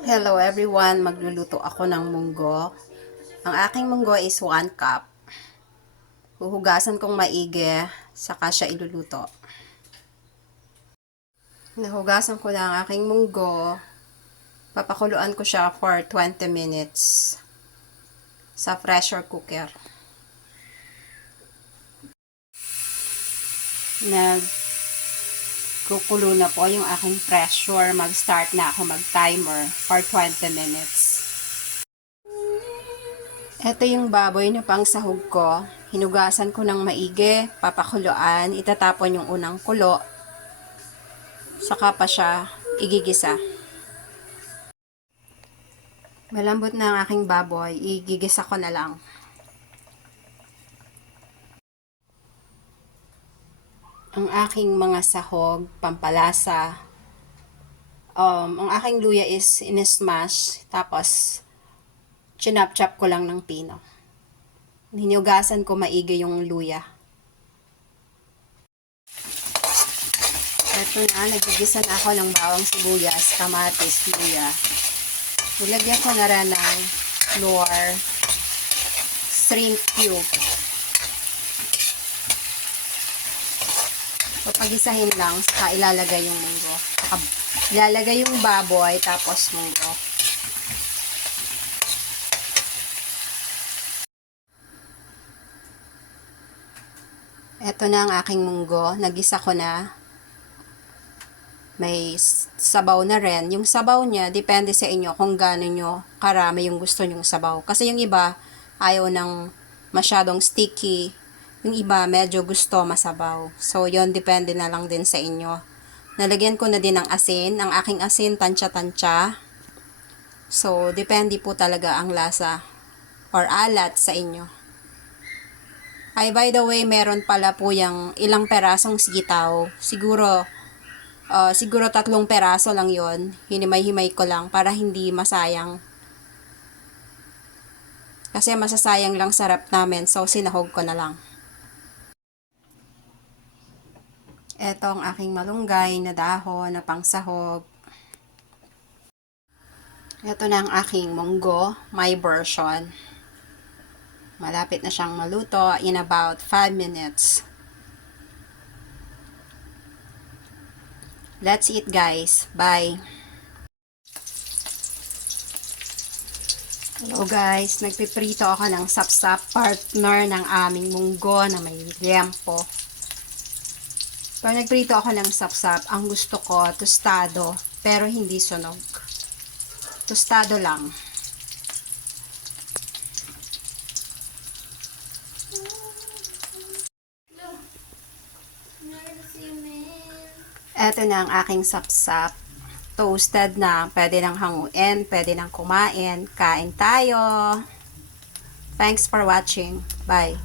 Hello everyone, magluluto ako ng munggo. Ang aking munggo is 1 cup. Huhugasan kong maigi, saka siya iluluto. Nahugasan ko na ang aking munggo. Papakuluan ko siya for 20 minutes sa pressure cooker. Kukulo na po yung aking pressure. Mag-start na ako mag-timer for 20 minutes. Ito yung baboy na pang sahog ko. Hinugasan ko ng maigi, papakuluan, itatapon yung unang kulo. Saka pa siya igigisa. Malambot na ang aking baboy, igigisa ko na lang. Ang aking mga sahog, pampalasa. Ang aking luya is in-smash, tapos chinap-chop ko lang ng pino. Hinugasan ko maigi yung luya. Ito na, nagigisa na ako ng bawang sibuyas, kamatis, luya. Nilagyan ko na rin ng flour, shrimp cube. Papagisahin lang, saka ilalagay yung munggo. Ilalagay yung baboy, tapos munggo. Ito na ang aking munggo. Nagisa ko na. May sabaw na rin. Yung sabaw niya, depende sa inyo kung gaano nyo karami yung gusto nyong sabaw. Kasi yung iba, ayaw ng masyadong sticky. Yung iba, medyo gusto masabaw. So, yon depende na lang din sa inyo. Nalagyan ko na din ng asin. Ang aking asin, tansya-tansya. So, depende po talaga ang lasa or alat sa inyo. Ay, by the way, meron pala po yung ilang perasong sitaw. Siguro 3 peraso lang yon. Hinimay-himay ko lang para hindi masayang. Kasi masasayang lang sarap namin. So, sinahog ko na lang. Ito ang aking malunggay na dahon na pangsahog. Ito na ang aking munggo, my version. Malapit na siyang maluto in about 5 minutes. Let's eat, guys. Bye. Hello guys, nagpiprito ako ng sapsap, partner ng aming munggo na may liempo. Pag nagprito ako ng sapsap, ang gusto ko tostado, pero hindi sunog. Tostado lang. Ito na ang aking sapsap. Toasted na. Pwede nang hanguin, pwede nang kumain. Kain tayo. Thanks for watching. Bye.